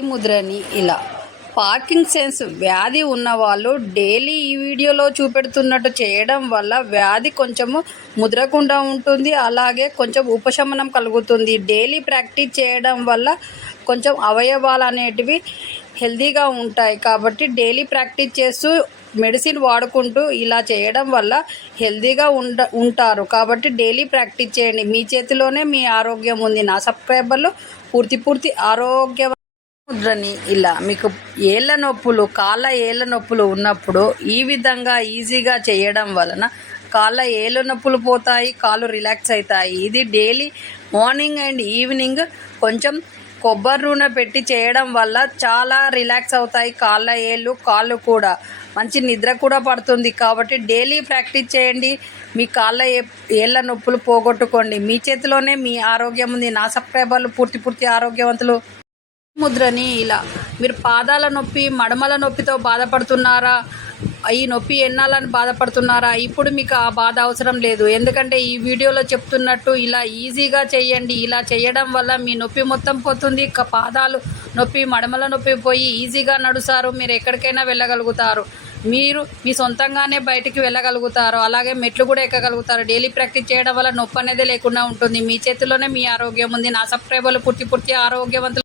ఈ ముద్రని ఇలా పార్కిన్సన్స్ వ్యాధి ఉన్నవాళ్ళు డైలీ ఈ వీడియోలో చూపెడుతున్నట్టు చేయడం వల్ల వ్యాధి కొంచెము ముద్రకుండా ఉంటుంది. అలాగే కొంచెం ఉపశమనం కలుగుతుంది. డైలీ ప్రాక్టీస్ చేయడం వల్ల కొంచెం అవయవాలు అనేటివి హెల్తీగా ఉంటాయి. కాబట్టి డైలీ ప్రాక్టీస్ చేస్తూ మెడిసిన్ వాడుకుంటూ ఇలా చేయడం వల్ల హెల్తీగా ఉంటారు. కాబట్టి డైలీ ప్రాక్టీస్ చేయండి. మీ చేతిలోనే మీ ఆరోగ్యం ఉంది. నా సబ్స్క్రైబర్లు పూర్తి ఆరోగ్య ముద్రని ఇలా మీకు ఏళ్ళ నొప్పులు, కాళ్ళ ఏళ్ళ నొప్పులు ఉన్నప్పుడు ఈ విధంగా ఈజీగా చేయడం వలన కాళ్ళ ఏళ్ళ నొప్పులు పోతాయి, కాళ్ళు రిలాక్స్ అవుతాయి. ఇది డైలీ మార్నింగ్ అండ్ ఈవినింగ్ కొంచెం కొబ్బరి నూనె పెట్టి చేయడం వల్ల చాలా రిలాక్స్ అవుతాయి కాళ్ళు కూడా. మంచి నిద్ర కూడా పడుతుంది. కాబట్టి డైలీ ప్రాక్టీస్ చేయండి. మీ కాళ్ళ ఏళ్ళ నొప్పులు పోగొట్టుకోండి. మీ చేతిలోనే మీ ఆరోగ్యం ఉంది. నా సబ్స్క్రైబర్లు పూర్తి ఆరోగ్యవంతులు. ముద్రని ఇలా మీరు పాదాల నొప్పి, మడమల నొప్పితో బాధపడుతున్నారా? ఈ నొప్పి ఎన్నాలని బాధపడుతున్నారా? ఇప్పుడు మీకు ఆ బాధ అవసరం లేదు. ఎందుకంటే ఈ వీడియోలో చెప్తున్నట్టు ఇలా ఈజీగా చేయండి. ఇలా చేయడం వల్ల మీ నొప్పి మొత్తం పోతుంది. పాదాలు నొప్పి, మడమల నొప్పి పోయి ఈజీగా నడుస్తారు. మీరు ఎక్కడికైనా వెళ్ళగలుగుతారు. మీరు మీ సొంతంగానే బయటికి వెళ్ళగలుగుతారు. అలాగే మెట్లు కూడా ఎక్కగలుగుతారు. డైలీ ప్రాక్టీస్ చేయడం వల్ల నొప్పి అనేది లేకుండా ఉంటుంది. మీ చేతిలోనే మీ ఆరోగ్యం ఉంది. నా సబ్స్క్రైబర్లు పూర్తి ఆరోగ్యవంతులు.